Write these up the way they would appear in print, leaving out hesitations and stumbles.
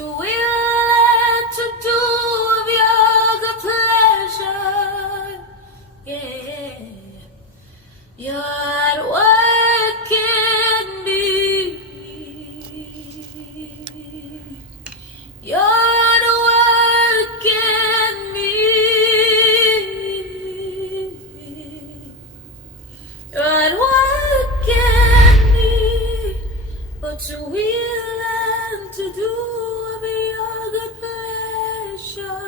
will and to do of your good pleasure. Yeah, you're at work in me. You're at work in me. You're at work in me, but you will and to do of your good pleasure.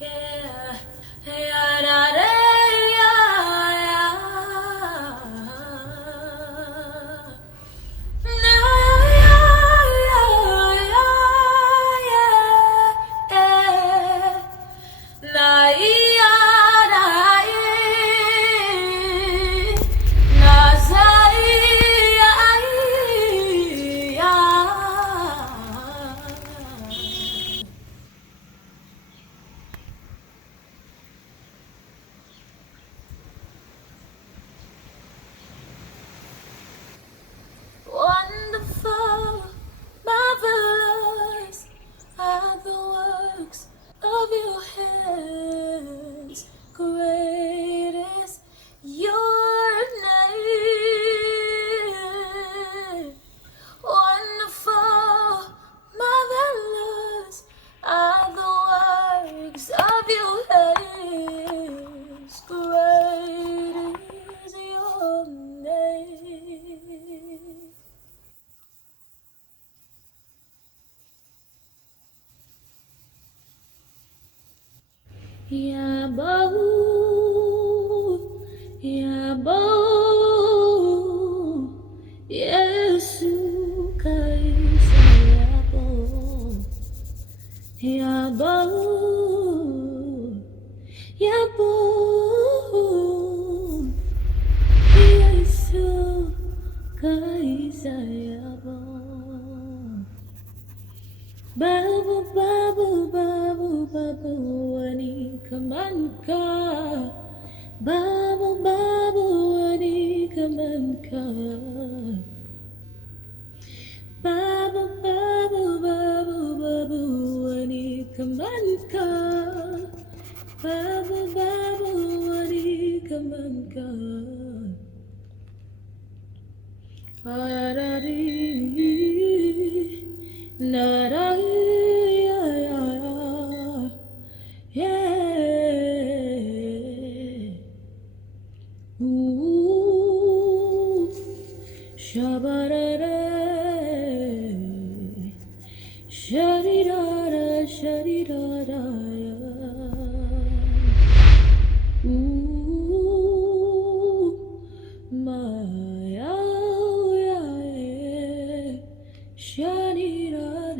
Yeah, yeah, yeah, wonderful, marvelous are the works of your hands. Great is your name. Wonderful, marvelous are the works of your hands. Great is your name. Yabo, Yabo, Yesu kaisa Yabo, Yabo, Yabo, Yesu kaisa Yabo. Babu, babu, babu, babu, wani kamanka. Babu, babu, wani kamanka. Babu, babu, babu, babu, wani kamanka. Babu, babu, wani kamanka. Arari. Nara, yeah. Ooh, shabarara, sharirara, sharirara, ooh, Maya, yeah, sharirara.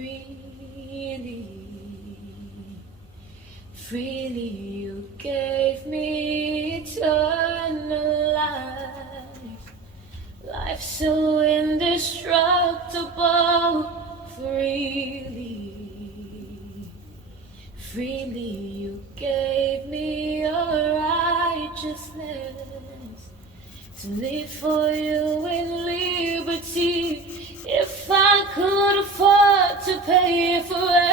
freely. Freely you gave me eternal life. Life so indestructible. Freely. Freely you gave me your righteousness to live for you in liberty. If I could afford to pay it forever,